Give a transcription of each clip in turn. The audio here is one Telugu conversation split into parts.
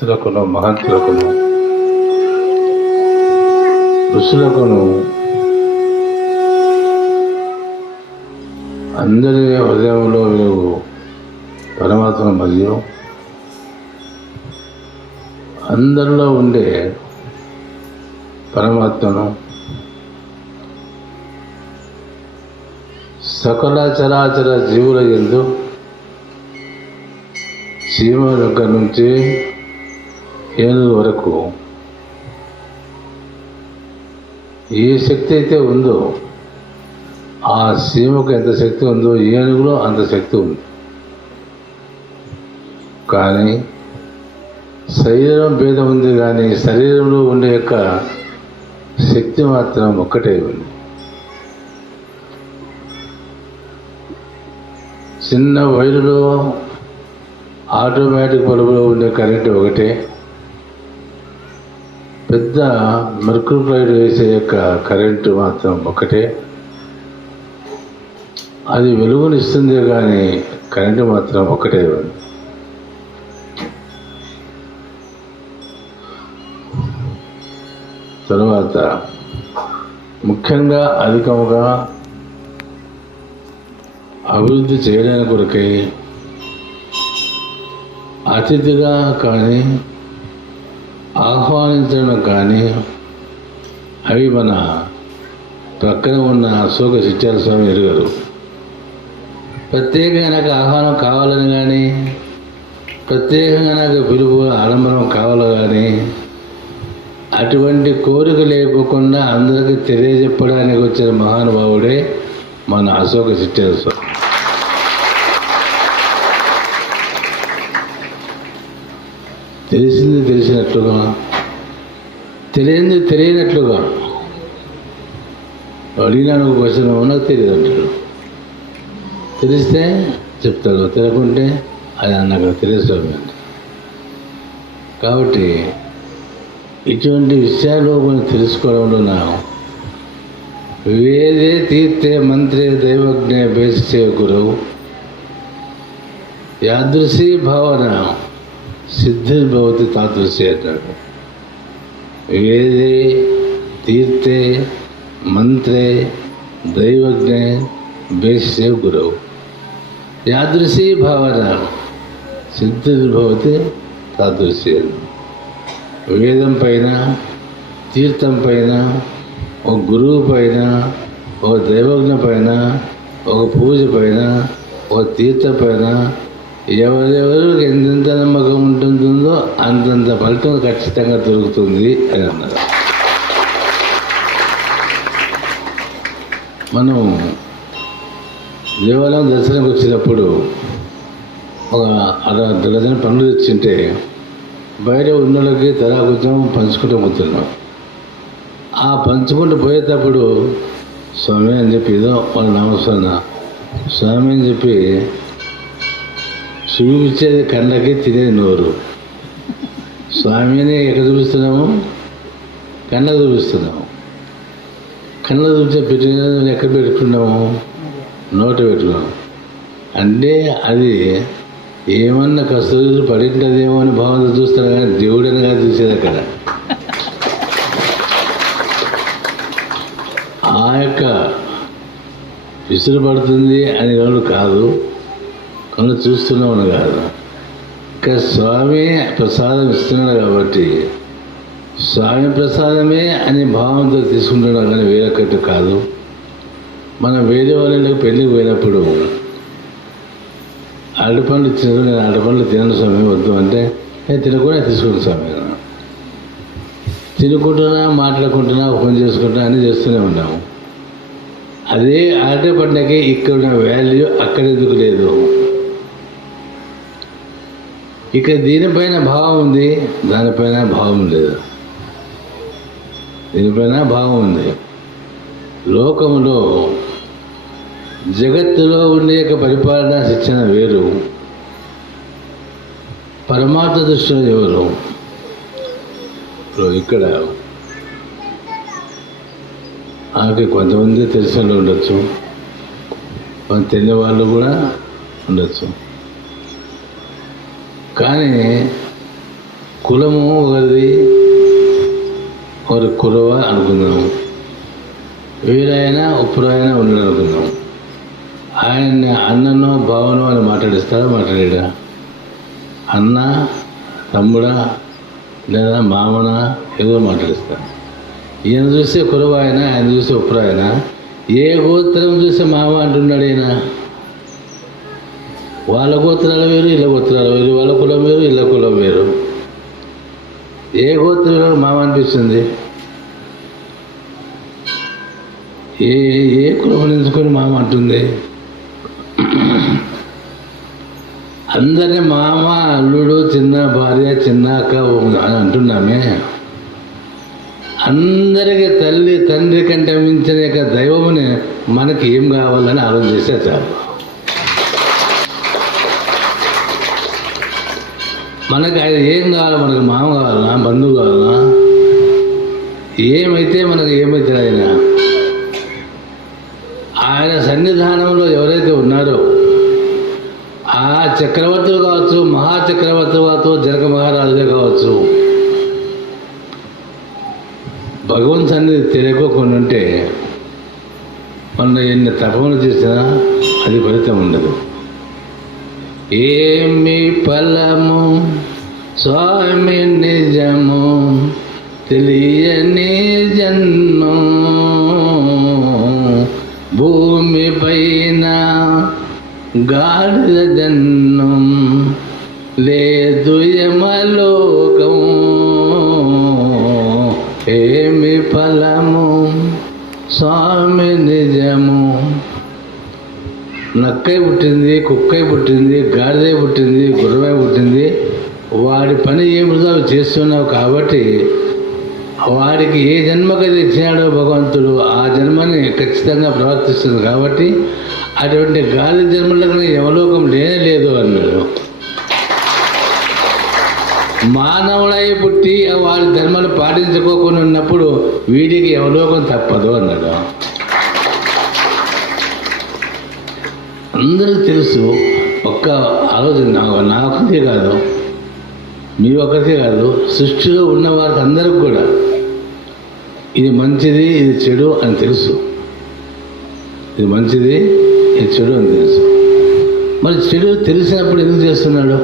భక్తులకును మహంతులకును ఋషులకును అందరి హృదయంలో వెలుగు పరమాత్మ మరియు అందరిలో ఉండే పరమాత్మను సకల చరాచర జీవుల యందు చీమ దగ్గర నుంచి ఏనుగు వరకు ఏ శక్తి అయితే ఉందో ఆ చీమకు ఎంత శక్తి ఉందో ఏనుగులో అంత శక్తి ఉంది. కానీ శరీరం భేదం ఉంది, కానీ శరీరంలో ఉండే యొక్క శక్తి మాత్రం ఒక్కటే ఉంది. చిన్న వైరులో ఆటోమేటిక్ బల్బులో ఉండే కరెంటు ఒకటే, పెద్ద మెర్క్యూరీ ప్లైడ్ వేసే యొక్క కరెంటు మాత్రం ఒకటే. అది వెలుగునిస్తుంది, కానీ కరెంటు మాత్రం ఒకటే ఉంది. తరువాత ముఖ్యంగా అధికముగా అభివృద్ధి చేయడానికి కొరకై అతిథిగా కానీ ఆహ్వానించడం కానీ అవి మన ప్రక్కన ఉన్న అశోక చిట్యాల స్వామి ఎరుగరు. ప్రత్యేకంగా నాకు ఆహ్వానం కావాలని కానీ ప్రత్యేకంగా నాకు పిలుపు ఆడంబరం కావాలి కానీ అటువంటి కోరిక లేకుండా అందరికీ తెలియజెప్పడానికి వచ్చిన మహానుభావుడే మన అశోక చిట్యాల స్వామి. తెలిసింది తెలిసినట్లుగా, తెలియంది తెలియనట్లుగా. అడిగినాను ఒక క్వశ్చన్, నాకు తెలియదు అంటాడు. తెలిస్తే చెప్తాడు, తెలియకుంటే అది నాకు తెలియదు అంటే. కాబట్టి ఇటువంటి విషయాలు మనం తెలుసుకోవడంలో వేదే తీర్థే మంత్రే దైవజ్ఞే బేసిచే గురువు యాదృశీ భావన సిద్ధిర్భవతి తాదృశి అంటాడు. వేదే తీర్థే మంత్రే దైవజ్ఞే బేసిచే గురువు యాదృశీ భావన సిద్ధిర్భవతి తాదృశి. వేదం పైన, తీర్థం పైన, ఒక గురువు పైన, ఒక దైవజ్ఞ పైన, ఒక పూజ పైన, ఒక తీర్థం పైన ఎవరెవరికి ఎంతెంత నమ్మకం ఉంటుందో అంతంత ఫలితం ఖచ్చితంగా దొరుకుతుంది అని అన్నారు. మనం దేవాలయం దర్శనంకి వచ్చినప్పుడు ఒక డజన్ పండ్లు తెచ్చింటే బయట ఉన్నోళ్ళకి తలా కొంచెం పంచుకుంటూ పోతున్నాం. ఆ పంచుకుంటూ పోయేటప్పుడు స్వామి అని చెప్పి ఏదో వాళ్ళ నామస్మరణ స్వామి అని చెప్పి చూపించేది కళ్ళకి, తినేది నోరు. స్వామిని ఎక్కడ చూపిస్తున్నాము? కళ్ళకు చూపిస్తున్నాము. కళ్ళకు చూపించే పెట్టిన ఎక్కడ పెట్టుకున్నాము? నోట పెట్టుకున్నాము. అంటే అది ఏమన్నా కస్తూరి పడింటదేమో అని భావన చూస్తాను, కానీ దేవుడనిగా చూసేది అక్కడ. ఆ యొక్క విసురు పడుతుంది అని వాళ్ళు కాదు, కళ్ళు చూస్తున్నామని కాదు. ఇంకా స్వామి ప్రసాదం ఇస్తున్నాడు కాబట్టి స్వామి ప్రసాదమే అనే భావంతో తీసుకుంటున్నాడు, కానీ వేరొకటి కాదు. మనం వేరే వాళ్ళకి పెళ్ళికి పోయినప్పుడు అరటిపండ్లు ఇచ్చినప్పుడు నేను అరటిపండ్లు తినను స్వామి వద్దు అంటే, నేను తినకుండా తీసుకుంటాను స్వామి. తినుకుంటున్నా, మాట్లాడుకుంటున్నా, పని చేసుకుంటున్నా అన్నీ చేస్తూనే ఉన్నాము. అదే అరటి పండుగకి ఇక్కడ ఉన్న వాల్యూ అక్కడ ఎందుకు లేదు? ఇక్కడ దీనిపైన భావం ఉంది, దానిపైన భావం లేదు. దీనిపైన భావం ఉంది. లోకంలో జగత్తులో ఉండే యొక్క పరిపాలన శిక్షణ వేరు, పరమాత్మ దృష్టిలో ఎవరు? ఇక్కడ ఆమెకి కొంతమంది తెలిసిన వాళ్ళు ఉండొచ్చు, కొంత తెలియని వాళ్ళు కూడా ఉండొచ్చు. కానీ కులము ఒకరిది, ఒకరి కురవ అనుకుందాము. వీరైనా ఉప్పురైనా ఉన్నాడు అనుకుందాం. ఆయన్ని అన్ననో భావనో అని మాట్లాడిస్తారా? మాట్లాడా? అన్న, తమ్ముడా, లేదా మామనా ఏదో మాట్లాడిస్తారు. ఈయన చూస్తే కురవ ఆయన, ఆయన చూస్తే ఉప్పురాయన. ఏ గోత్రం చూస్తే మామ అంటున్నాడు ఈయన. వాళ్ళ గోత్రాలు వేరు, ఇళ్ళ గోత్రాలు వేరు, వాళ్ళ కులం వేరు, ఇళ్ళ కులం వేరు. ఏ గోత్రం మామ అనిపిస్తుంది? ఏ కులం ఎంచుకొని మామ అంటుంది? అందరినీ మామ, అల్లుడు, చిన్న భార్య, చిన్న అక్క అని అంటున్నామే. అందరికీ తల్లి తండ్రి కంటే మించిన యొక్క దైవముని మనకి ఏం కావాలని ఆలోచన చేస్తే చాలు. మనకి ఆయన ఏం కావాలి? మనకు మామ కావాలన్నా, బంధువు కావాలన్నా, ఏమైతే మనకు ఏమైతే ఆయన సన్నిధానంలో ఎవరైతే ఉన్నారో ఆ చక్రవర్తులు కావచ్చు, మహాచక్రవర్తులు కావచ్చు, జనక మహారాజులే కావచ్చు, భగవంతు సన్నిధి తెలియకోకుండా ఉంటే మనం ఎన్ని తపములు చేసినా అది ఫలితం ఉండదు. ఏమి ఫలము స్వామి నిజము తెలియని జన్మం, భూమి పైన గాడిద జన్మం లేదు యమలోకం. ఏమి ఫలము స్వామి నిజము. నక్కై పుట్టింది, కుక్కై పుట్టింది, గాడిదై పుట్టింది, గుర్రమై పుట్టింది. వాడి పని ఏమిటో అవి చేస్తున్నావు కాబట్టి వాడికి ఏ జన్మకైతే ఇచ్చినాడో భగవంతుడు ఆ జన్మని ఖచ్చితంగా ప్రవర్తిస్తుంది కాబట్టి అటువంటి గాలి జన్మలకు యమలోకం లేనే లేదు అన్నాడు. మానవుడై పుట్టి వాడి ధర్మాలు పాటించుకోకుండా ఉన్నప్పుడు వీడికి యమలోకం తప్పదు అన్నాడు. అందరికీ తెలుసు. ఒక్క ఆలోచన నా ఒక్కరికే కాదు, మీ ఒక్కరికే కాదు, సృష్టిలో ఉన్న వారికి అందరికి కూడా ఇది మంచిది, ఇది చెడు అని తెలుసు. ఇది మంచిది, ఇది చెడు అని తెలుసు. మరి చెడు తెలిసినప్పుడు ఎందుకు చేస్తున్నాడు?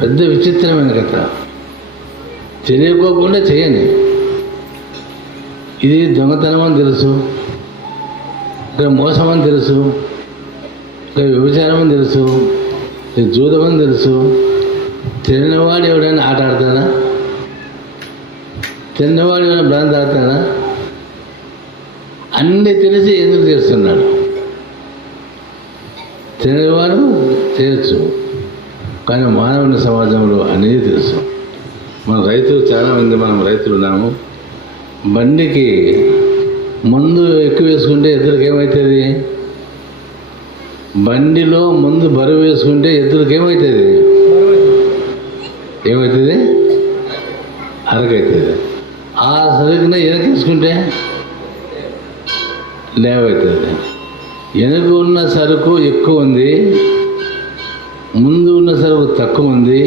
పెద్ద విచిత్రమైన కథ. తెలియకోకుండా చేయని. ఇది దొంగతనం అని తెలుసు, ఇక్కడ మోసం అని తెలుసు, ఇక్కడ వ్యభిచారం అని తెలుసు, ఇక్కడ జూదం అని తెలుసు. తెలియనివాడు ఎవడైనా ఆట ఆడతాడా? తెలియనివాడు ఎవరైనా భ్రాంతి ఆడతాడా? అన్నీ తెలిసి ఎందుకు చేస్తున్నాడు? తెలియనివాడు చేయొచ్చు, కానీ మానవుని సమాజంలో అనేది తెలుసు. మన రైతులు చాలామంది, మనం రైతులు ఉన్నాము. బండికి మందు ఎక్కువ వేసుకుంటే ఎద్దులకు ఏమవుతుంది? బండిలో మందు బరువు వేసుకుంటే ఎద్దులకు ఏమవుతుంది? ఏమవుతుంది? అరకవుతుంది. ఆ సరుకున వెనకేసుకుంటే లేవవుతుంది. వెనక ఉన్న సరుకు ఎక్కువ ఉంది, ముందు ఉన్న సరుకు తక్కువ ఉంది.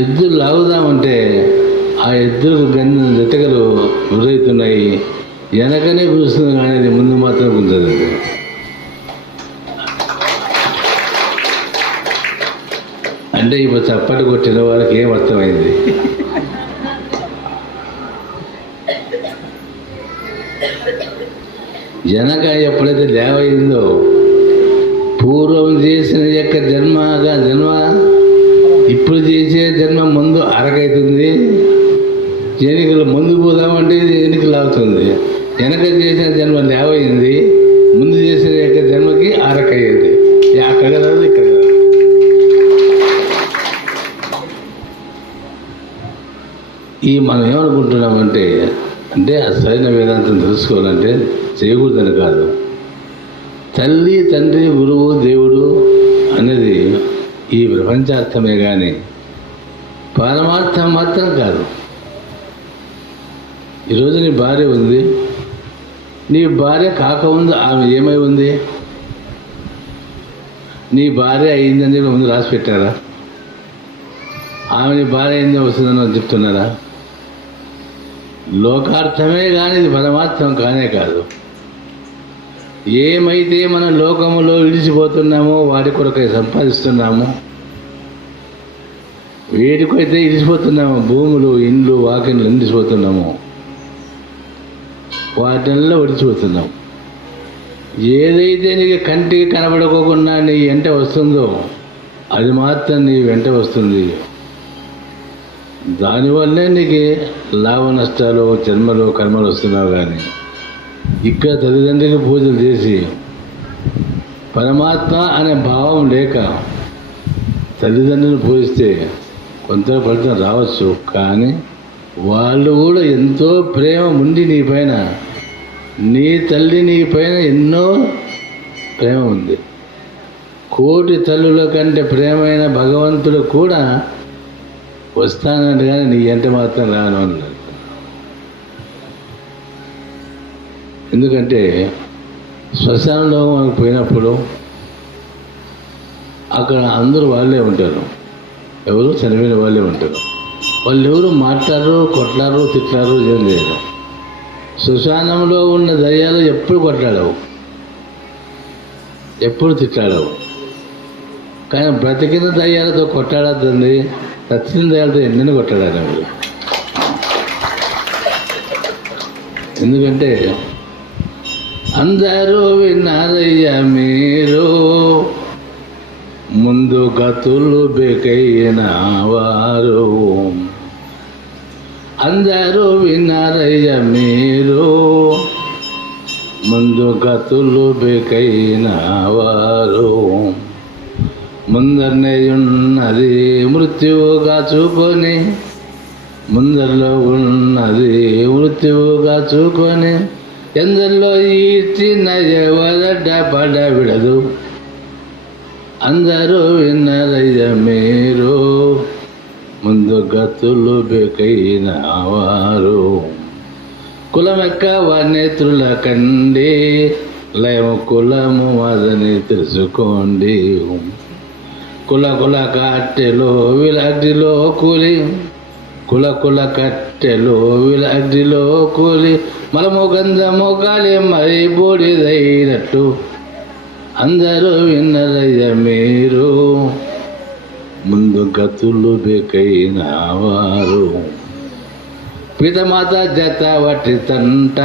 ఎద్దులు లాగుదామంటే ఆ ఎద్దులకు జతకలు గురవుతున్నాయి. వెనకనే కూర్చుంది కానీ అది ముందు మాత్రం కూర్చోదు. అంటే ఇప్పుడు చప్పటి కొట్టిన వారికి ఏం అర్థమైంది? వెనక ఎప్పుడైతే లేవైందో పూర్వం చేసిన యొక్క జన్మ ఇప్పుడు చేసే జన్మ ముందు అరకైతుంది. ఎన్నికలు ముందు పోదామంటే ఎన్నికలు అవుతుంది. వెనక చేసిన జన్మ లేవైంది, ముందు చేసిన యొక్క జన్మకి అరకయ్యింది. అక్కడ కాదు, ఇక్కడ కాదు. ఈ మనం ఏమనుకుంటున్నామంటే అంటే సరైన వేదాంతం తెలుసుకోవాలంటే చేయకూడదని కాదు. తల్లి, తండ్రి, గురువు, దేవుడు అనేది ఈ ప్రపంచార్థమే కానీ పరమార్థం మాత్రం కాదు. ఈరోజు నీ భార్య ఉంది, నీ భార్య కాకముందు ఆమె ఏమై ఉంది? నీ భార్య అయిందని ముందు రాసి పెట్టారా? ఆమెని భార్య ఏందో వస్తుందని చెప్తున్నారా? లోకార్థమే కానీ ఇది పరమార్థం కానే కాదు. ఏమైతే మనం లోకములో విడిచిపోతున్నామో వాటి కొరకై సంపాదిస్తున్నామో, వేడికైతే ఇడిచిపోతున్నామో, భూములు, ఇండ్లు, వాకిన్లు ఇడిచిపోతున్నామో వాటిల్లో విడిచిపోతున్నాం. ఏదైతే నీకు కంటికి కనబడకోకుండా నీ వెంట వస్తుందో అది మాత్రం నీ వెంట వస్తుంది. దానివల్లే నీకు లాభ నష్టాలు, జన్మలు, కర్మలు వస్తున్నావు. కానీ ఇక్కడ తల్లిదండ్రులకి పూజలు చేసి పరమాత్మ అనే భావం లేక తల్లిదండ్రులను పూజిస్తే కొంత ఫలితం రావచ్చు. కానీ వాళ్ళు కూడా ఎంతో ప్రేమ ఉండి నీ పైన, నీ తల్లి నీ పైన ఎన్నో ప్రేమ ఉంది. కోటి తల్లుల కంటే ప్రేమైన భగవంతుడు కూడా వస్తానంటే కానీ నీ ఎంట మాత్రం రాను అన్నాడు. ఎందుకంటే శ్మశానంలో మనకు పోయినప్పుడు అక్కడ అందరూ వాళ్ళే ఉంటారు. ఎవరు చనిపోయిన వాళ్ళే ఉంటారు. వాళ్ళు ఎవరు మాట్లాడరు, కొట్లారు, తిట్లారు, ఏం చేయరు. శ్మశానంలో ఉన్న దయ్యాలు ఎప్పుడు కొట్లాడవు, ఎప్పుడు తిట్లాడవు. కానీ బ్రతికిన దయ్యాలతో కొట్లాడుతుంది, చచ్చిన దయ్యాలతో ఎన్నెన్ని కొట్లాడారు మీరు. ఎందుకంటే అందరూ విన్నారయ్యా మీరు, ముందు గతులు బేకైన వారు. అందరూ విన్నారయ్యా మీరు, ముందు గతులు బేకైన వారు. ముందరనే ఉన్నది మృత్యువుగా చూకొని, ముందరలో ఉన్నది మృత్యువుగా చూకొని, ఎందరిలో ఈడ్చిన ఎవరడ్డ పడ విడదు. అందరూ విన్నారయ్య మీరు, ముందు గతులు బెకైన వారు. కులమెక్క వానేత్రుల కండి, లయము కులము అదని తెలుసుకోండి. కుల కుల కట్టెలో విలగ్డిలో కూలి, కుల కుల కట్టెలో విలగ్డిలో కూలి, మలము గంధము గాలి మరి బూడిదైనట్టు. అందరూ విన్నరయ్య మీరు, ముందు గతులు బెకైన వారు. పితమాత జత వట్టి తంట,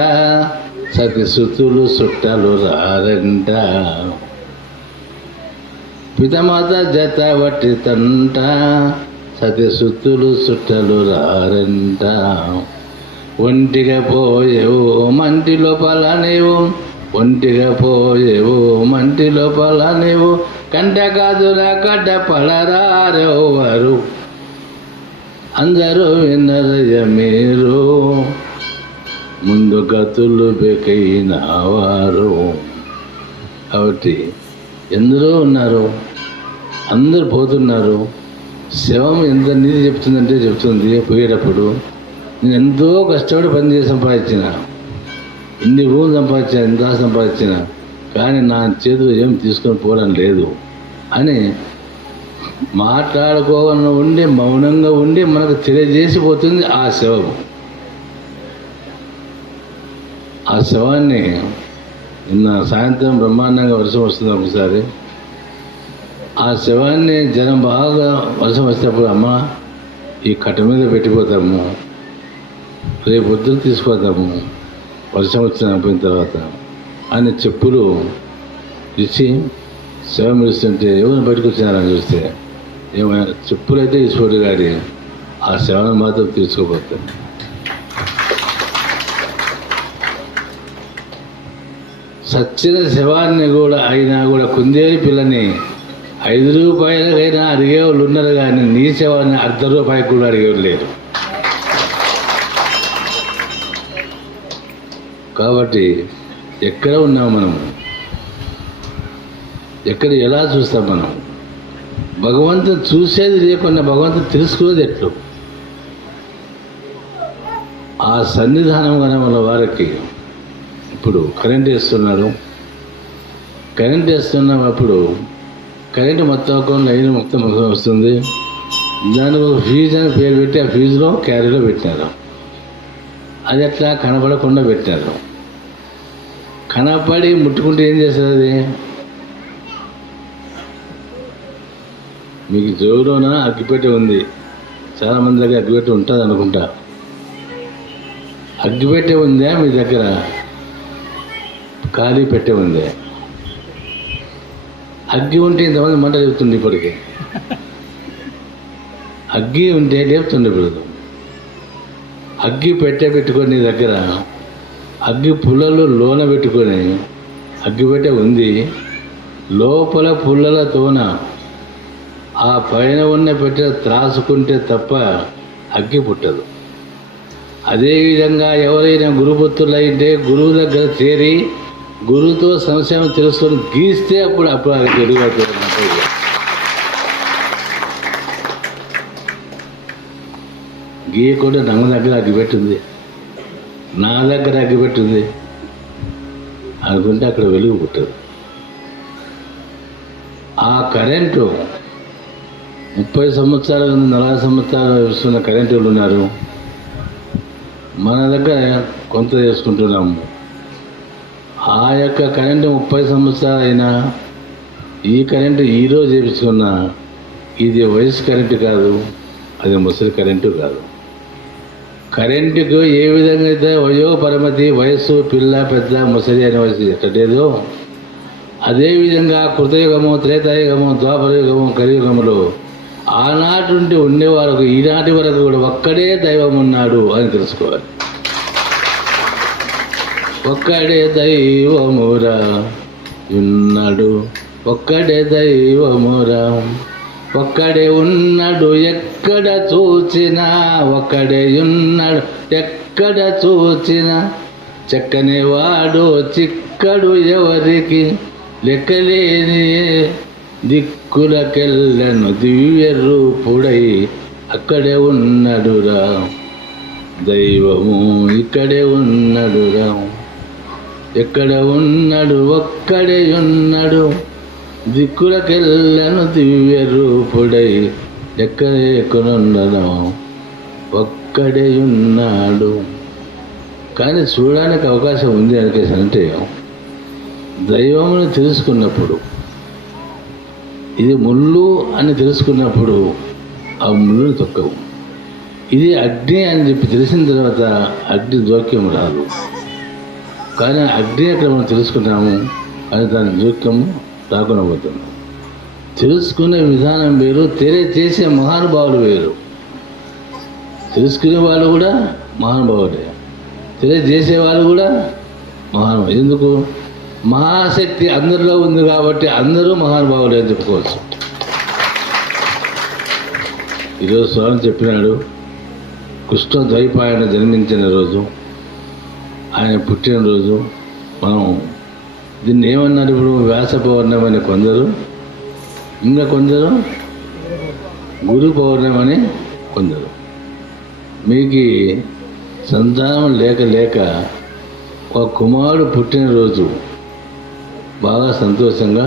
సతి సుతులు చుట్టాలు రారంట. పితమాత జత వట్టి తంట, సతి సుతులు చుట్టాలు రారంట. ఒంటిగా పోయేవు మంటి లోపల నీవు, ఒంటిగా పోయేవు మంటి లోపల నీవు, కంట కాదురా కడ్డ పడరారెవరు. అందరూ విన్నరయ్య మీరు, ముందు గతులు బెకైన వారు. కాబట్టి ఎందరో ఉన్నారు, అందరు పోతున్నారు. శవం ఎంత నీతి చెప్తుందంటే చెప్తుంది పోయేటప్పుడు, నేను ఎంతో కష్టపడి పనిచేసి సంపాదించిన, ఇన్ని భూములు సంపాదించిన, ఎంత సంపాదించిన, కానీ నా చేతులు ఏం తీసుకొని పోవడం లేదు అని మాట్లాడుకోకుండా ఉండి, మౌనంగా ఉండి మనకు తెలియజేసిపోతుంది ఆ శవం. ఆ శవాన్ని నిన్న సాయంత్రం బ్రహ్మాండంగా వర్షం వస్తుంది ఒకసారి. ఆ శవాన్ని జనం బాగా వర్షం వచ్చేటప్పుడు, అమ్మ ఈ కట్ట మీద పెట్టిపోతాము, రేపు పొద్దున తీసుకుపోతాము వర్షం వచ్చిన పోయిన తర్వాత అని చెప్పులు ఇచ్చి శవం ఇస్తుంటే ఎవరిని బయటకు వచ్చినారని చూస్తే ఏమైనా చెప్పులు అయితే తీసుకోడు, కానీ ఆ శవాన్ని మాత్రం తీసుకోపోతారు. సచ్చిన శవాన్ని కూడా అయినా కూడా కుందేలు పిల్లని 5 రూపాయలకైనా అడిగేవాళ్ళు ఉన్నారు, కానీ నీ శవాన్ని ₹1 కూడా అడిగేవాళ్ళు లేరు. కాబట్టి ఎక్కడ ఉన్నాం మనం, ఎక్కడ ఎలా చూస్తాం మనం? భగవంతుని చూసేది లేకుండా భగవంతుని తెలుసుకునేది ఎట్లు? ఆ సన్నిధానం కన్నా మన వారికి ఇప్పుడు కరెంట్ వేస్తున్నారు. కరెంట్ వేస్తున్నప్పుడు కరెంటు మొత్తం లైన్ మొత్తం వస్తుంది. దానికి ఒక ఫీజు అని పేరు పెట్టి ఆ ఫీజులో క్యారీలో పెట్టారు. అది అట్లా కనపడకుండా పెట్టారు. కనపడి ముట్టుకుంటే ఏం చేస్తుంది అది? మీకు జోరులోన అగ్గిపెట్టె ఉంది, చాలామంది దగ్గర అగ్గిపెట్టె ఉంటుంది అనుకుంటా. అగ్గిపెట్టె ఉందా మీ దగ్గర? ఖాళీ పెట్టె ఉంది. అగ్గి ఉంటే ఇంతమంది మంట చెప్తుంది. ఇప్పటికి అగ్గి ఉంటే లేపుతుండే. ఇప్పుడు అగ్గి పెట్టుకొని నీ దగ్గర అగ్గి పుల్లలు లోన పెట్టుకొని అగ్గిపెట్టె ఉంది, లోపల పుల్లలతోన ఆ పైన ఉన్న పెట్టె త్రాసుకుంటే తప్ప అగ్గి పుట్టదు. అదేవిధంగా ఎవరైనా గురుపుత్రులు అయితే గురువు దగ్గర చేరి గురువుతో సంశయం తెలుసుకొని గీస్తే అప్పుడు అది ఎదుగుతుంది. గీయకుండా నా దగ్గర అగ్గిపెట్టింది, నా దగ్గర అగ్గిపెట్టింది అనుకుంటే అక్కడ వెలుగు పుట్టదు. ఆ కరెంటు 30 సంవత్సరాల 40 సంవత్సరాలు వస్తున్న కరెంటు ఉన్నారు. మన దగ్గర కొంత చేసుకుంటున్నాము. ఆ యొక్క కరెంటు 30 సంవత్సరాలు అయినా ఈ కరెంటు ఈరోజు చేపించుకున్నా ఇది వయసు కరెంటు కాదు, అది ముసలి కరెంటు కాదు. కరెంటుకు ఏ విధంగా అయితే వయో పరమతి, వయస్సు, పిల్ల, పెద్ద, ముసలి అనే వయసు ఎక్కడేదో అదేవిధంగా కృతయుగము, త్రేతాయుగము, ద్వాపరయుగము, కలియుగములో ఆనాటి నుండి ఉండే వరకు ఈనాటి వరకు కూడా ఒక్కడే దైవం ఉన్నాడు అని తెలుసుకోవాలి. ఒక్కడే దైవమురా ఉన్నాడు, ఒక్కడే దైవమురా, ఒక్కడే ఉన్నాడు ఎక్కడ చూచినా, ఒక్కడే ఉన్నాడు ఎక్కడ చూచినా, చక్కని వాడు చిక్కడు ఎవరికి, లెక్కలేని దిక్కులకెళ్ళను దివ్య రూపుడై అక్కడే ఉన్నాడురా దైవము, ఇక్కడే ఉన్నాడురా, ఎక్కడ ఉన్నాడు ఒక్కడే ఉన్నాడు, దిక్కులకెళ్ళను దివ్య రూపుడై ఎక్కడెక్కడున్నను ఒక్కడే ఉన్నాడు. కానీ చూడడానికి అవకాశం ఉంది అంటే దైవమును తెలుసుకున్నప్పుడు, ఇది ముళ్ళు అని తెలుసుకున్నప్పుడు ఆ ముళ్ళును తొక్కవు. ఇది అగ్ని అని చెప్పి తెలిసిన తర్వాత అగ్ని జోక్యం రాదు. కానీ అగ్ని అక్కడ మనం తెలుసుకున్నాము, అది దాని జోక్యము రాకుండా పోతున్నాం. తెలుసుకునే విధానం వేరు, తెలియచేసే మహానుభావులు వేరు. తెలుసుకునే వాళ్ళు కూడా మహానుభావులే, తెలియజేసే వాళ్ళు కూడా మహానుభావులు. ఎందుకు? మహాశక్తి అందరిలో ఉంది కాబట్టి అందరూ మహానుభావులు అని చెప్పుకోవచ్చు. ఈరోజు స్వామి చెప్పినాడు, కృష్ణ ద్వైపాయన జన్మించిన రోజు, ఆయన పుట్టినరోజు. మనం దీన్ని ఏమన్నారు ఇప్పుడు? వ్యాస పౌర్ణమని కొందరు, ఇంకా కొందరు గురు పౌర్ణమని కొందరు. మీకు సంతానం లేక ఒక కుమారుడు పుట్టినరోజు బాగా సంతోషంగా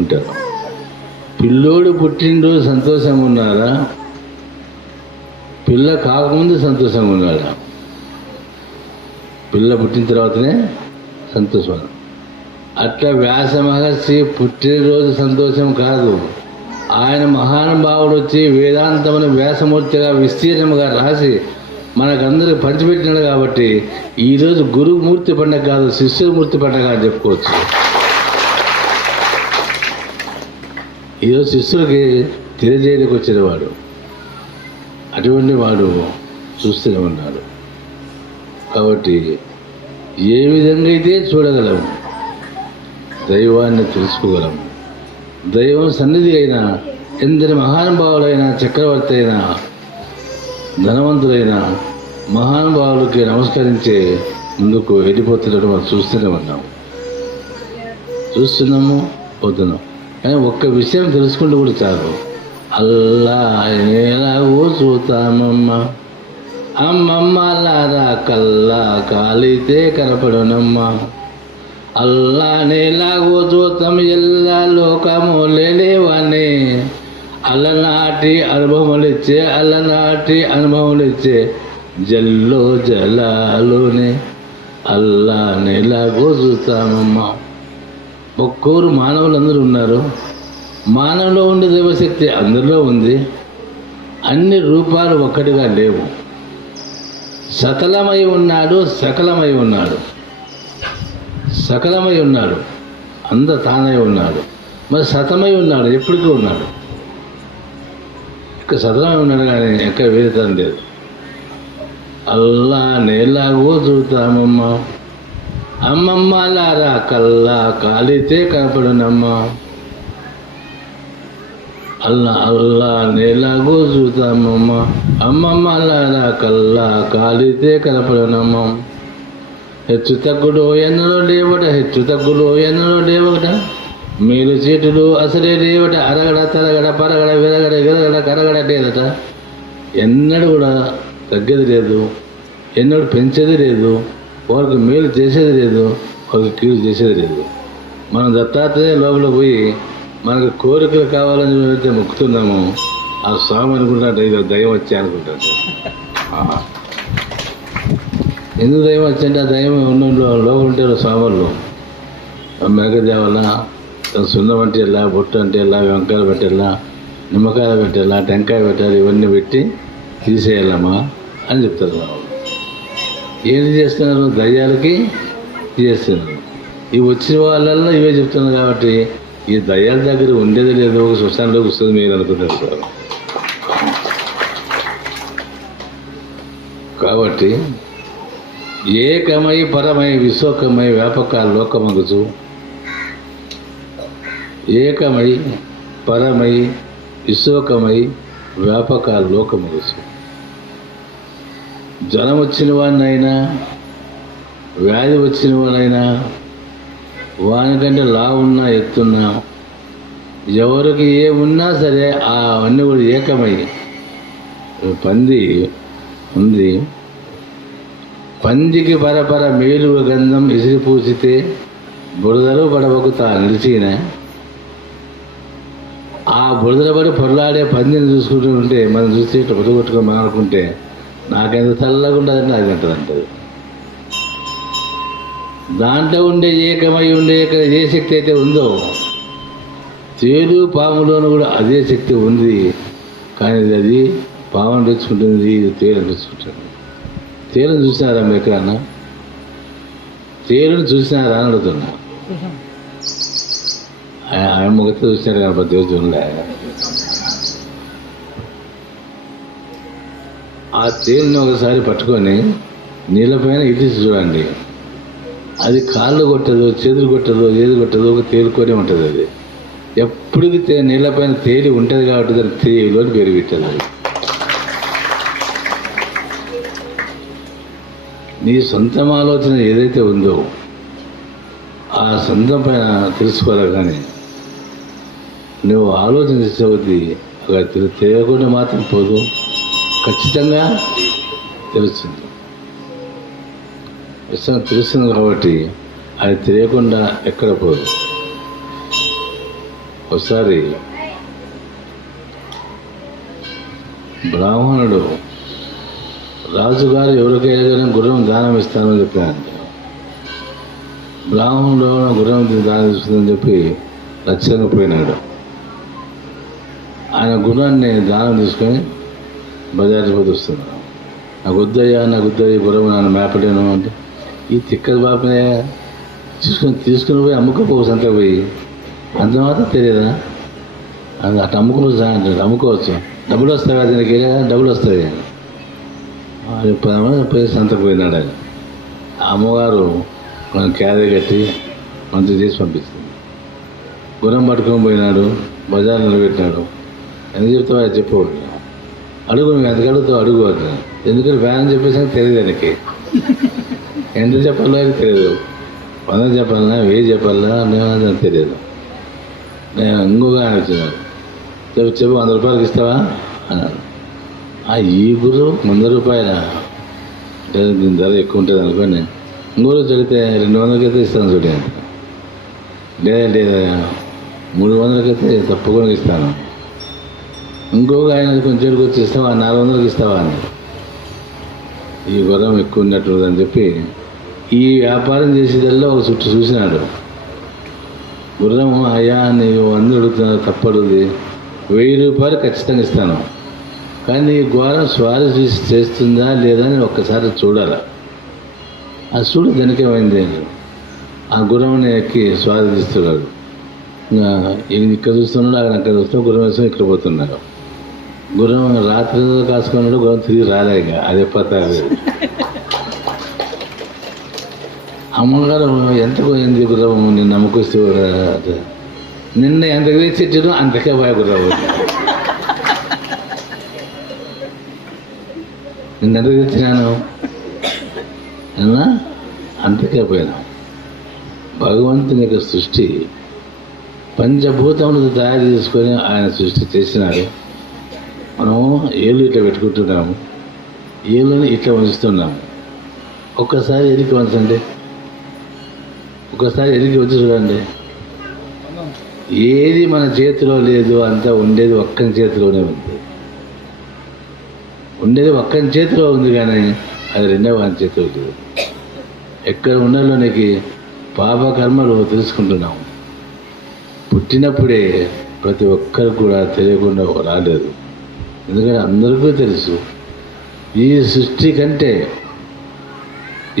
ఉంటారు. పిల్లోడు పుట్టినరోజు సంతోషంగా ఉన్నారా? పిల్ల కాకముందు సంతోషంగా ఉన్నాడా? పిల్ల పుట్టిన తర్వాతనే సంతోషం. అట్లా వ్యాస మహర్షి పుట్టినరోజు సంతోషం కాదు. ఆయన మహానుభావుడు వచ్చి వేదాంతమును వ్యాసమూర్తిగా విస్తీర్ణముగా రాసి మనకందరికి పంచిపెట్టినాడు కాబట్టి ఈరోజు గురుమూర్తి పండుగ కాదు, శిష్యుమూర్తి పండుగ అని చెప్పుకోవచ్చు. ఈరోజు శిష్యులకి తెలియజేయడానికి వచ్చిన వాడు, అటువంటి వాడు చూస్తూనే ఉన్నాడు. కాబట్టి ఏ విధంగా అయితే చూడగలము, దైవాన్ని తెలుసుకోగలము. దైవం సన్నిధి అయినా, ఎందరి మహానుభావులైన, చక్రవర్తి అయినా, ధనవంతులైన మహానుభావులకి నమస్కరించే ముందుకు వెళ్ళిపోతున్నట్టు మనం చూస్తున్నాము పోతున్నాం. కానీ ఒక్క విషయం తెలుసుకుంటూ కూడా చాలు. అల్లా ఎలాగో చూతామమ్మ, అమ్మమ్మ లారా కల్లా కాలితే కనపడునమ్మ, అల్లా నేలాగో చూతాం ఎల్లా లోకము లేవానే, అల్లనాటి అనుభవములు ఇచ్చే జల్లో జలాలోనే అల్లాని ఎలాగో చూస్తామమ్మా. ఒక్కోరు మానవులందరూ ఉన్నారు. మానవులో ఉండే దైవశక్తి అందరిలో ఉంది. అన్ని రూపాలు ఒక్కటిగా లేవు. సకలమై ఉన్నాడు, సకలమై ఉన్నాడు, అంత తానై ఉన్నాడు. మరి సతమై ఉన్నాడు, ఎప్పటికీ ఉన్నాడు. ఇక్కడ సతమై ఉన్నాడు కానీ ఎక్కడ వేరుతనం లేదు. అల్లా నేలాగో చూస్తామమ్మ, అమ్మమ్మ లారా కల్లా కాలితే కనపడునమ్మా. అల్లా నేలాగో చూస్తామమ్మ, అమ్మమ్మ లారా కల్లా కాలితే కనపడునమ్మా. హెచ్చు తగ్గుడు ఎన్నడో లేవట, మేలు చీటులు అసలే లేవట. అరగడ తరగడ పరగడ విరగడ విరగడ కరగడ లేదట. ఎన్నడూ కూడా తగ్గేది లేదు, ఎన్నడూ పెంచేది లేదు, వారికి మేలు చేసేది లేదు, వారికి కీడు చేసేది లేదు. మనం దత్తాత్రేయ లోపల పోయి మనకు కోరికలు కావాలని అయితే మొక్కుతున్నాము. ఆ స్వామి అనుకుంటాడు ఇది దయ్యం వచ్చా అనుకుంటాడు. ఎందుకు దయ్యం వచ్చంటే ఆ దయ్యం ఉన్న లోపల ఉంటారు స్వాములు. మేకదేవల సున్నం అంటే ఎలా, బొట్టు అంటే ఎలా, వెంకాయలు పెట్టేలా, నిమ్మకాయలు పెట్టేలా, టెంకాయ పెట్టాలి, ఇవన్నీ పెట్టి తీసేయాలమ్మా అని చెప్తారు స్వాములు. ఏంటి చేస్తున్నారు? దయ్యాలకి చేస్తున్నారు. ఇవి వచ్చిన వాళ్ళల్లో ఇవే చెప్తున్నారు. కాబట్టి ఈ దయ్యాల దగ్గర ఉండేది లేదు, ఒక శ్మశానంలోకి వస్తుంది మీరు అనుకుంటారు సార్. కాబట్టి ఏకమై పరమై విశ్వకమై వ్యాపక లోకమగుచు, ఏకమై పరమై విశ్వకమై వ్యాపక లోకమగుచు. జ్వరం వచ్చిన వాడినైనా, వ్యాధి వచ్చిన వాడైనా, వానికంటే లావున్నా ఎత్తున్నా, ఎవరికి ఏమున్నా సరే అవన్నీ కూడా ఏకమై. పంది ఉంది, పందికి పరపర మేలు గంధం ఇసిరి పూసితే బురదలో పడవకు తా నిలిచిన. ఆ బురదల పడి పొరలాడే పందిని చూసుకుంటూ ఉంటే మనం చూస్తే ఇట్లా పొట్టుకొని మనం అనుకుంటే నాకెంత చల్లగా ఉండదంటే అది అంటది. దాంట్లో ఉండే ఏకమై ఉండే ఏ శక్తి అయితే ఉందో, తేలు పాములోనూ కూడా అదే శక్తి ఉంది. కానీ అది పామును తెచ్చుకుంటుంది, ఇది తేలును తెచ్చుకుంటుంది. తేలును చూసినారా మీరు ఎక్కడన్నా? తేలును చూసినారా అని అడుగుతున్నా. అమ్మగతో చూసినారు కానీ ప్రతి రోజు చూడలే. ఆ తేలుని ఒకసారి పట్టుకొని నీళ్ళపైన ఇటు చూడండి. అది కాళ్ళు కొట్టదు, చేతులు కొట్టదు, ఏది కొట్టదు, ఒక తేలుకొని ఉంటుంది. అది ఎప్పటికీ నీళ్ళపైన తేలి ఉంటుంది కాబట్టి దాన్ని తేలిలోని పేరు పెట్టదు. అది నీ సొంతం ఆలోచన ఏదైతే ఉందో ఆ సొంతం పైన తెలుసుకోవాలి. కానీ నువ్వు ఆలోచన చేసేది అక్కడ తెలియకుండా మాత్రం పోదు, ఖచ్చితంగా తెలుస్తుంది. విషయం తెలుస్తుంది కాబట్టి అది తెలియకుండా ఎక్కడ పోదు. ఒకసారి బ్రాహ్మణుడు రాజుగారు ఎవరికైనా గుర్రం దానం ఇస్తానని చెప్పానంట. బ్రాహ్మణుడు గుర్రం దానం ఇస్తుందని చెప్పి లక్ష్యంగా పోయినాడు. ఆయన గుర్రాన్ని దానం తీసుకొని బజారు పోతే వస్తున్నాడు. నాకు వద్దయ్య గుర్రం నన్ను మేపలేను అంటే, ఈ తిక్కది బాపనే తీసుకుని పోయి అమ్ముకోపో సంతకు పోయి, అంత మాత్రం తెలియదా? అది అటు అమ్ముకుని అంటాడు. అమ్ముకోవచ్చు, డబ్బులు వస్తాయి కదా దీనికి, డబ్బులు వస్తాయి. పోయి సంతకు పోయినాడు ఆయన. అమ్మగారు మనం క్యారీ కట్టి మంచి చేసి పంపిస్తుంది. గుర్రం పట్టుకొని పోయినాడు, బజార్ నిలబెట్టినాడు. ఎందుకు చెప్తావా చెప్పు, అడుగు, నువ్వు ఎందుకు అడుగుతావు అడుగు అంటున్నా. ఎందుకంటే వ్యాన్ చెప్పేసి తెలియదు ఆయనకి. ఎంత చెప్పాలో అని తెలియదు. 100 చెప్పాలన్నా 1000 చెప్పాలన్నా నేను తెలియదు. నేను ఇంకొక ఆయన వచ్చినాడు. చెప్పు 100 రూపాయలకి ఇస్తావా అన్నాడు. ఈ గురు 100 రూపాయల అంటే దీని ధర ఎక్కువ ఉంటుంది అనుకోండి. ఇంకో రోజు అడిగితే 200కి అయితే ఇస్తాను చూడండి అంట. లేదా 300కి అయితే తప్పకుండా ఇస్తాను. ఇంకొక ఆయన కొంచెం వచ్చి ఇస్తావా, 400కి ఇస్తావా అని. ఈ గుర్రం ఎక్కువ ఉన్నట్టుందని చెప్పి ఈ వ్యాపారం చేసేదల్లా ఒక చుట్టూ చూసినాడు. గుర్రం, అయ్యా నీవు 100 అడుగుతున్నావు, తప్పడుది, 1000 రూపాయలు ఖచ్చితంగా ఇస్తాను, కానీ ఈ గుర్రం స్వారీ చేస్తుందా లేదా అని ఒక్కసారి చూడాలా. ఆ చూడు దానికేమైంది. ఆ గుర్రంని ఎక్కి స్వారీ తీస్తున్నాడు. ఇక్కడ చూస్తున్నాడు, అక్కడ చూస్తున్నాడు, గుర్రం వేసుకొని ఇక్కడ పోతున్నాడు. గుర్రం రాత్రి కాసుకున్నాడు, గుర్రం తిరిగి రాలే. ఇక అదే పతాది. అమ్మగారు ఎంత పోయింది గుర్రం, నిన్న నమ్మకొస్తూ నిన్న ఎంత తెచ్చిట్టు అంతకే పోయా గుర్రం. నిన్న ఎంత తెచ్చినాను అన్నా, అంతకే పోయినా. భగవంతుని యొక్క సృష్టి పంచభూతములతో తయారు చేసుకొని ఆయన సృష్టి చేసినాడు. మనం ఏళ్ళు ఇట్లా పెట్టుకుంటున్నాము, ఏళ్ళని ఇట్లా ఉంచుతున్నాము. ఒక్కసారి ఎరికి వంచండి, ఒక్కసారి ఎరికి వచ్చి చూడండి. ఏది మన చేతిలో లేదు, అంతా ఉండేది ఒక్కని చేతిలోనే ఉంది. ఉండేది ఒక్కని చేతిలో ఉంది, కానీ అది రెండవ వాని చేతిలో లేదు. ఎక్కడ ఉండలోనికి పాపకర్మలు తెలుసుకుంటున్నాము. పుట్టినప్పుడే ప్రతి ఒక్కరు కూడా తెలియకుండా రాలేదు. ఎందుకంటే అందరికీ తెలుసు ఈ సృష్టి కంటే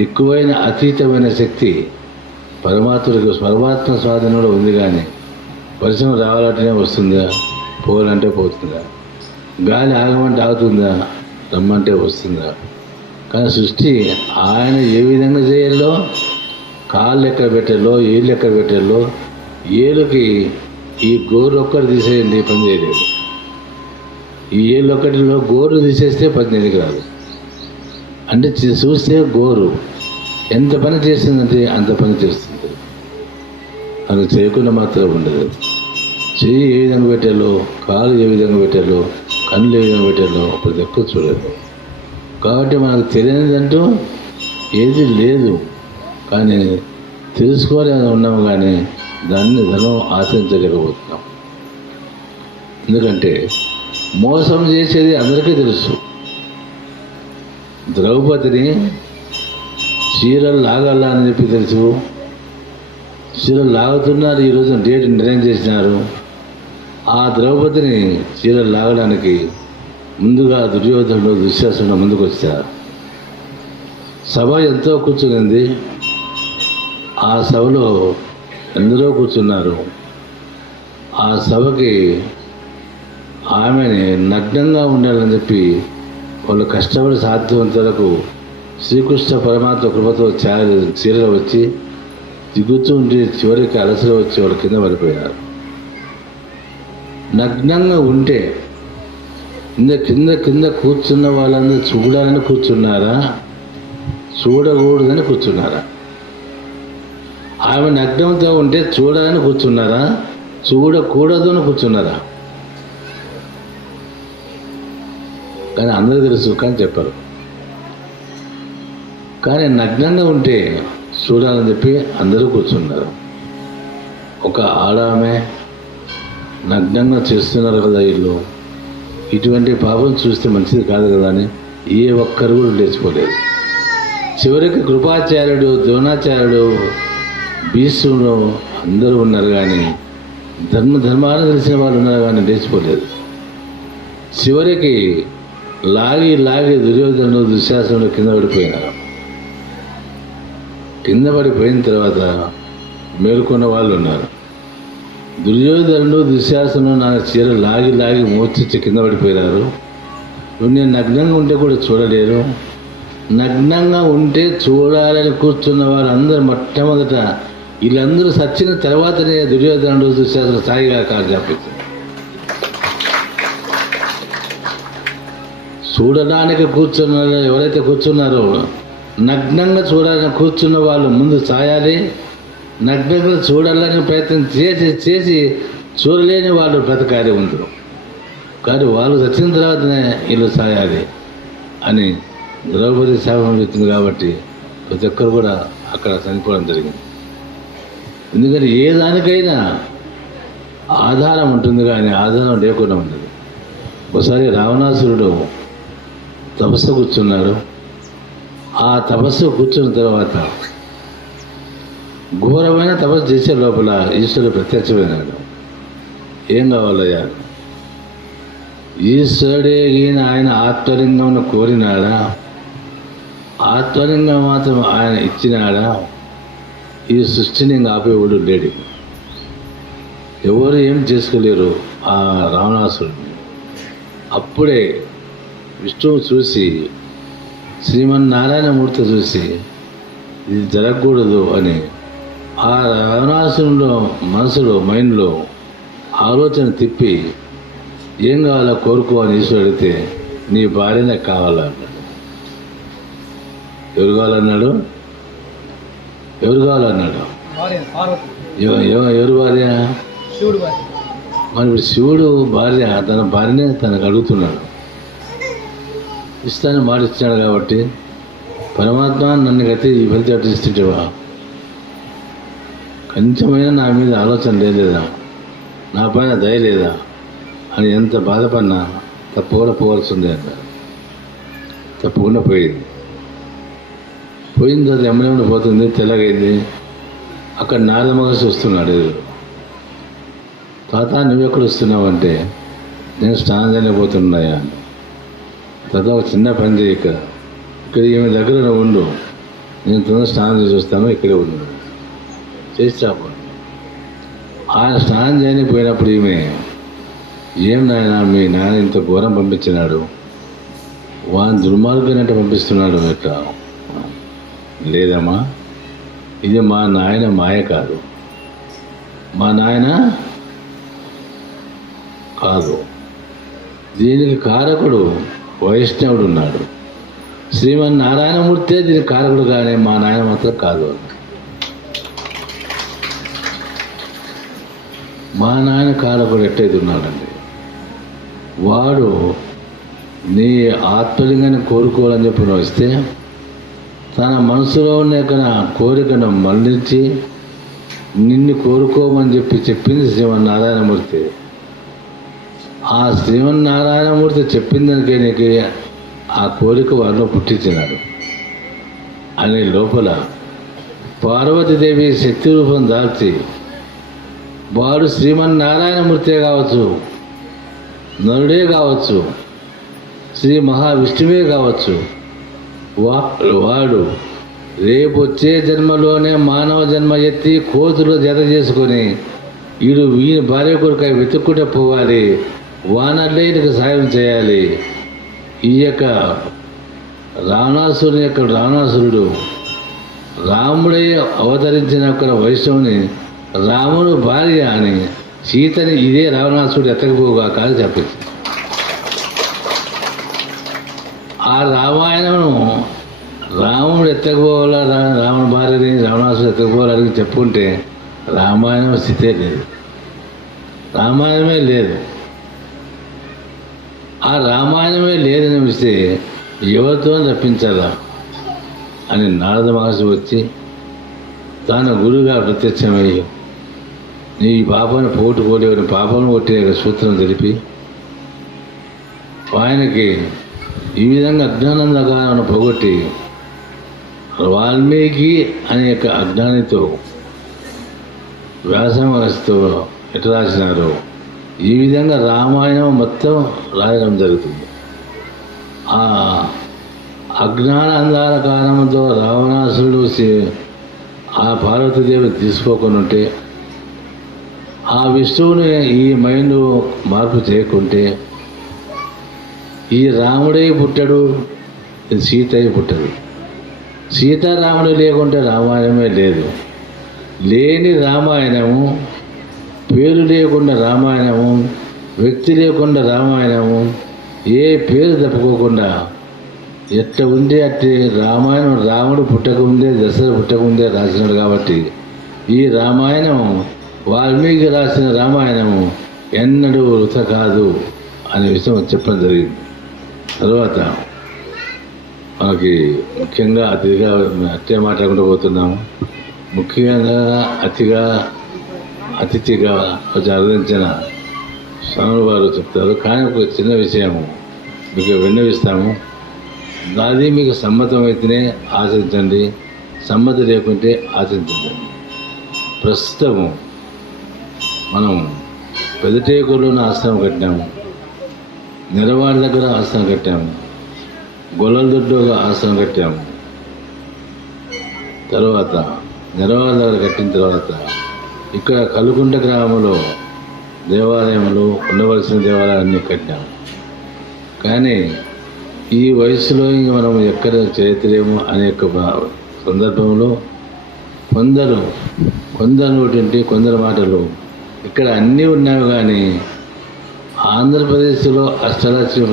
ఎక్కువైన అతీతమైన శక్తి పరమాత్మ స్వాధీనంలో ఉంది. కానీ వర్షం రావాలంటేనే వస్తుందా, పోవాలంటే పోతుందా, గాలి ఆగమంటే ఆగుతుందా, రమ్మంటే వస్తుందా. కానీ సృష్టి ఆయన ఏ విధంగా చేయాలో, కాళ్ళు ఎక్కడ పెట్టాలో, ఏళ్ళు ఎక్కడ పెట్టాలో, ఏళ్ళకి ఈ గోరు ఒక్కరు తీసేయండి పని చేయలేదు. ఈ ఏళ్ళు ఒక్కటిలో గోరు తీసేస్తే పని చేయడానికి రాదు. అంటే చూస్తే గోరు ఎంత పని చేస్తుందంటే అంత పని చేస్తుంది. అది చేయకుండా మాత్రం ఉండదు. చెయ్యి ఏ విధంగా పెట్టాలో, కాలు ఏ విధంగా పెట్టాలో, కళ్ళు ఏ విధంగా పెట్టాలో ప్రతి ఒక్కరు చూడదు. కాబట్టి మనకు తెలియనిదంటూ ఏది లేదు. కానీ తెలుసుకోవాలి ఉన్నాము, కానీ దాన్ని ధనం ఆశించలేకపోతున్నాం. ఎందుకంటే మోసం చేసేది అందరికీ తెలుసు. ద్రౌపదిని చీరలు లాగాలా అని చెప్పి తెలుసు. చీరలు లాగుతున్నారు. ఈరోజు డేట్ నిర్ణయం చేసినారు. ఆ ద్రౌపదిని చీరలు లాగడానికి ముందుగా దుర్యోధనుడు, దుశ్శాసనుడు ముందుకు వచ్చారు. సభ ఎంతో కూర్చునింది. ఆ సభలో ఎందరో కూర్చున్నారు. ఆ సభకి ఆమెని నగ్నంగా ఉండాలని చెప్పి వాళ్ళు కష్టపడి సాధ్యమంత వరకు శ్రీకృష్ణ పరమాత్మ కృపతో చీరలు వచ్చి దిగుతూ ఉంటే చివరికి అలసలు వచ్చి వాళ్ళు కింద పడిపోయారు. నగ్నంగా ఉంటే కింద కూర్చున్న వాళ్ళందరూ చూడాలని కూర్చున్నారా, చూడకూడదని కూర్చున్నారా? ఆమె నగ్నంతో ఉంటే చూడాలని కూర్చున్నారా, చూడకూడదు అని కూర్చున్నారా? కానీ అందరూ తెలుసు, కానీ చెప్పరు. కానీ నగ్నంగా ఉంటే చూడాలని చెప్పి అందరూ కూర్చున్నారు. ఒక ఆడామె నగ్నంగా చేస్తున్నారు కదా వీళ్ళు, ఇటువంటి పాపం చూస్తే మంచిది కాదు కదా అని ఏ ఒక్కరు కూడా లేచిపోలేదు. చివరికి కృపాచార్యుడు, ద్రోణాచార్యుడు, భీష్ముడు అందరూ ఉన్నారు, కానీ ధర్మాలు తెలిసిన వాళ్ళు ఉన్నారు, కానీ లేచిపోలేదు. చివరికి లాగి దుర్యోధనుడు, దుశ్శాసనుడు కింద పడిపోయినారు. కింద పడిపోయిన తర్వాత మేలుకున్న వాళ్ళు ఉన్నారు. దుర్యోధనుడు, దుశ్శాసనుడు నా చీర లాగి మోర్చి కింద పడిపోయినారు. నేను నగ్నంగా ఉంటే కూడా చూడలేరు. నగ్నంగా ఉంటే చూడాలని కూర్చున్న వాళ్ళందరూ మొట్టమొదట వీళ్ళందరూ సచ్చిన తర్వాతనే దుర్యోధనుడు, దుశ్శాసనుడు సాయిగా కాదు చెప్పింది. చూడడానికి కూర్చున్న ఎవరైతే కూర్చున్నారో, నగ్నంగా చూడాలని కూర్చున్న వాళ్ళు ముందు సాయాలి. నగ్నంగా చూడాలని ప్రయత్నం చేసి చూడలేని వాళ్ళు బ్రతకాలి ముందు. కానీ వాళ్ళు చచ్చిన తర్వాతనే వీళ్ళు సాయాలి అని ద్రౌపది శాపం చెప్తుంది. కాబట్టి ప్రతి ఒక్కరు కూడా అక్కడ చనిపోవడం జరిగింది. ఎందుకంటే ఏ దానికైనా ఆధారం ఉంటుంది, కానీ ఆధారం లేకుండా ఉండదు. ఒకసారి రావణాసురుడు తపస్సు కూర్చున్నాడు. ఆ తపస్సు కూర్చున్న తర్వాత ఘోరమైన తపస్సు చేసే లోపల ఈశ్వరుడు ప్రత్యక్షమైనాడు. ఏం కావాలయ్యా? ఈశ్వరుడే ఈయన ఆయన ఆత్మలింగం కోరినాడా? ఆత్మలింగం మాత్రం ఆయన ఇచ్చినాడా? ఈ సృష్టిని ఆపేవాడు లేడు. ఎవరు ఏం చేసుకోలేరు ఆ రావణాసురుడిని. అప్పుడే విష్ణువు చూసి, శ్రీమన్నారాయణమూర్తి చూసి ఇది జరగకూడదు అని ఆ రావణాసురుడు మనసులో మైండ్లో ఆలోచన తిప్పి ఏం కావాలో కోరుకో అని ఈశ్వరుడు అడిగితే నీ భార్య నాకు కావాలన్నాడు. ఎవరు కావాలన్నాడు? ఎవరు కావాలన్నాడు? ఎవరు భార్య? మరి ఇప్పుడు శివుడు భార్య, తన భార్యనే తనకు అడుగుతున్నాడు. ఇస్తానని మాట ఇచ్చినాడు కాబట్టి పరమాత్మ నన్ను గతి ఈ ఫలితం అటిస్తుంటేవా, కొంచెమైనా నా మీద ఆలోచన లేదా, నా పైన దయ లేదా అని ఎంత బాధపడినా తప్పకుండా పోవాల్సిందే అంట. తప్పకుండా పోయింది. పోయిన తర్వాత ఎమ్మడెమ్మడి పోతుంది, తెల్లగైంది. అక్కడ నారద మహర్షి వస్తున్నాడు. తాత నువ్వెక్కడ వస్తున్నావంటే నేను స్నానం చేయలేకపోతున్నాయా అని. తర్వాత ఒక చిన్న పని చేయి, ఇక్కడ ఈమె దగ్గర నువ్వు ఉండు, నేను తొందర స్నానం చేసి వస్తాను, ఇక్కడే ఉండు చేసి రాపో. ఆయన స్నానం చేయకపోయినప్పుడు ఈమె ఏం నాయన మీ నాయన ఇంత ఘోరం పంపించినాడు, వాని దుర్మార్గంటే పంపిస్తున్నాడు ఎట్లా? లేదమ్మా, ఇది మా నాయన మాయ కాదు, మా నాయన కాదు, దీనికి కారకుడు వైష్ణవుడు ఉన్నాడు, శ్రీమన్నారాయణమూర్తే దీనికి కారకుడు, కానీ మా నాయన మాత్రం కాదు. మా నాయన కారకుడు ఎట్టయితే ఉన్నాడండి, వాడు నీ ఆత్మలింగాన్ని కోరుకోవాలని చెప్పి నువ్వు వస్తే తన మనసులో ఉన్న కోరికను మళ్ళించి నిన్ను కోరుకోమని చెప్పింది శ్రీమన్నారాయణమూర్తి. ఆ శ్రీమన్నారాయణమూర్తి చెప్పిన దానికే నీకు ఆ కోరిక వారిలో పుట్టించినాడు. అనే లోపల పార్వతీదేవి శక్తి రూపం దాల్చి వాడు శ్రీమన్నారాయణమూర్తే కావచ్చు, నరుడే కావచ్చు, శ్రీ మహావిష్ణువే కావచ్చు, వాడు రేపు వచ్చే జన్మలోనే మానవ జన్మ ఎత్తి కోతులు జత చేసుకొని వీని భార్య కొరకు వెతుక్కుంటే పోవాలి, వానర్లేనికి సాయం చేయాలి. ఈ యొక్క రావణాసురుడు రాముడై అవతరించిన ఒక వైష్ణవుని రాముడు భార్య అని సీతని ఇదే రావణాసురుడు ఎత్తకపోగా కాదు చెప్పింది. ఆ రామాయణం రాముడు ఎత్తకపోవాలా, రాముడి భార్యని రావణాసురుడు ఎత్తకపోవాలని చెప్పుకుంటే రామాయణం స్థితే లేదు, రామాయణమే లేదు. ఆ రామాయణమే లేదని విస్తే ఎవరితో రప్పించాలా అని నారద మహర్షి వచ్చి తాను గురువుగా ప్రత్యక్షమయ్యి నీ పాపను పోగొట్టుకోలేవని పాపను కొట్టే సూత్రం తెలిపి ఆయనకి ఈ విధంగా అజ్ఞానందకాలను పోగొట్టి వాల్మీకి అనే యొక్క అజ్ఞానితో వ్యాస మహర్షితో ఎట్లా రాసినారో ఈ విధంగా రామాయణం మొత్తం రాయడం జరుగుతుంది. ఆ అజ్ఞాన అంధాల కారణంతో రావణాసురుడు ఆ పార్వతీదేవి తీసుకోకుండా ఉంటే, ఆ విష్ణువుని ఈ మైండ్ మార్పు చేయకుంటే ఈ రాముడే పుట్టాడు, సీతయ్య పుట్టదు. సీతారాముడు లేకుంటే రామాయణమే లేదు. లేని రామాయణము, పేరు లేకుండా రామాయణము, వ్యక్తి లేకుండా రామాయణము, ఏ పేరు తప్పుకోకుండా ఎట్లా ఉండే అట్టే రామాయణం రాముడు పుట్టకముందే దశరథ పుట్టకముందే రాసినాడు. కాబట్టి ఈ రామాయణం వాల్మీకి రాసిన రామాయణము ఎన్నడూ వృథ కాదు అనే విషయం చెప్పడం జరిగింది. తర్వాత మనకి ముఖ్యంగా అతిథిగా అట్టే మాట్లాడుకుంటూ పోతున్నాము. ముఖ్యంగా అతిథిగా వచ్చి ఆరాధించిన స్వామి వారు చెప్తారు. కానీ ఒక చిన్న విషయం మీకు విన్నవిస్తాము. అది మీకు సమ్మతం అయితేనే ఆచరించండి, సమ్మతి లేకుంటే ఆచరించండి. ప్రస్తుతము మనం పెదటేకూరులోని ఆశ్రమం కట్టినాము, నెరవాడ దగ్గర ఆశ్రమం కట్టాము, గొల్లలదొడ్డుగా ఆశ్రమం కట్టాము. తర్వాత నెరవాడ దగ్గర కట్టిన తర్వాత ఇక్కడ కలుగుంట గ్రామంలో దేవాలయంలో ఉండవలసిన దేవాలయాన్ని కట్టాము. కానీ ఈ వయసులో ఇంక మనం ఎక్కడ చేయలేము అనే సందర్భంలో కొందరు మాటలు ఇక్కడ అన్నీ ఉన్నాయి. కానీ ఆంధ్రప్రదేశ్లో అష్టలక్ష్మి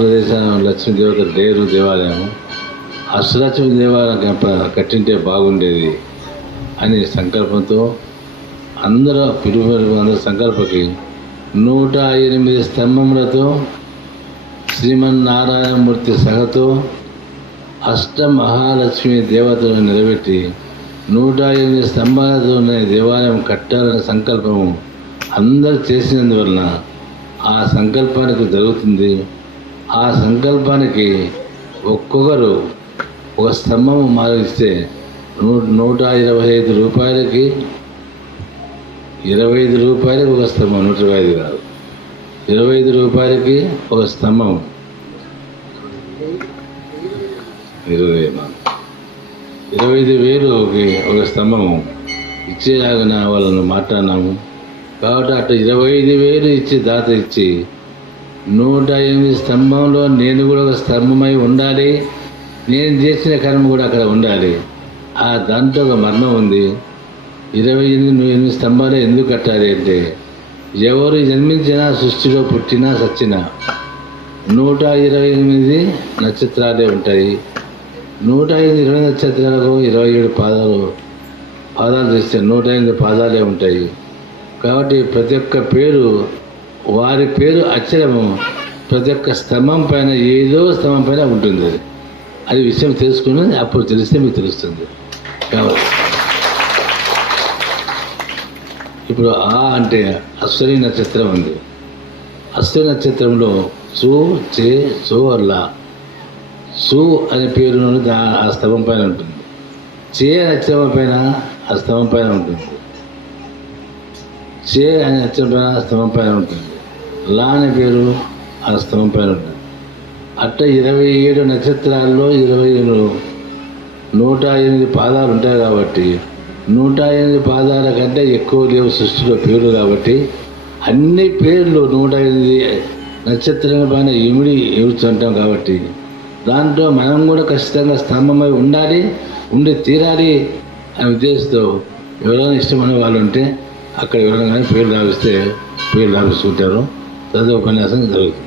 లక్ష్మీ దేవత లేరు దేవాలయం. అష్టలక్ష్మి దేవాలయం కట్టింటే బాగుండేది అనే సంకల్పంతో అందరూ సంకల్పకి 108 స్తంభములతో శ్రీమన్నారాయణమూర్తి సహతో అష్టమహాలక్ష్మి దేవతలను నిలబెట్టి 108 స్తంభాలతో ఉన్న దేవాలయం కట్టాలనే సంకల్పము అందరూ చేసినందువలన ఆ సంకల్పానికి జరుగుతుంది. ఆ సంకల్పానికి ఒక్కొక్కరు ఒక స్తంభము మారిస్తే 125 రూపాయలకి 25 రూపాయలకి ఒక స్తంభం, 125 కాదు, 25 రూపాయలకి ఒక స్తంభం, 25,000కి ఒక స్తంభము ఇచ్చేలాగా వాళ్ళను మాట్లాడినాము. కాబట్టి అట్లా 25,000 ఇచ్చి దాత ఇచ్చి 108 స్తంభంలో నేను కూడా ఒక స్తంభమై ఉండాలి, నేను చేసిన కర్మ కూడా అక్కడ ఉండాలి. ఆ దాంట్లో ఒక మర్మం ఉంది. 28 స్తంభాలు ఎందుకు కట్టాలి అంటే, ఎవరు జన్మించినా సృష్టిలో పుట్టినా సచ్చినా 128 నక్షత్రాలే ఉంటాయి. 120 నక్షత్రాలకు 27 పాదాలు చేస్తే 108 పాదాలే ఉంటాయి. కాబట్టి ప్రతి ఒక్క పేరు, వారి పేరు అక్షరము ప్రతి ఒక్క స్తంభం పైన ఏదో స్తంభం పైన ఉంటుంది. అది విషయం తెలుసుకుని అప్పుడు తెలిస్తే మీకు తెలుస్తుంది. కాబట్టి ఇప్పుడు ఆ అంటే అశ్వని నక్షత్రం ఉంది. అశ్వని నక్షత్రంలో సు చే సో అల్లా సు అనే పేరు ఆ స్తంభం పైన ఉంటుంది. చే నక్షత్రం పైన ఆ స్తంభం పైన ఉంటుంది. చే అనే నక్షత్రం పైన ఆ స్తంభం పైన ఉంటుంది. లా అనే పేరు ఆ స్తంభం పైన ఉంటుంది. అట్ట 27 నక్షత్రాల్లో 108 పాదాలు ఉంటాయి. కాబట్టి 108 పాదాల కంటే ఎక్కువ లేవు సృష్టిలో పేర్లు. కాబట్టి అన్ని పేర్లు 108 నక్షత్రాల పైన ఏడుచుంటాం. కాబట్టి దాంట్లో మనం కూడా ఖచ్చితంగా స్తంభమై ఉండాలి, ఉండి తీరాలి అనే ఉద్దేశంతో ఎవరైనా ఇష్టమైన వాళ్ళు ఉంటే అక్కడ ఎవరైనా కానీ పేర్లు రాపిస్తే పేర్లు రాపిస్తుంటారు. చదువు ఉపన్యాసం జరుగుతుంది.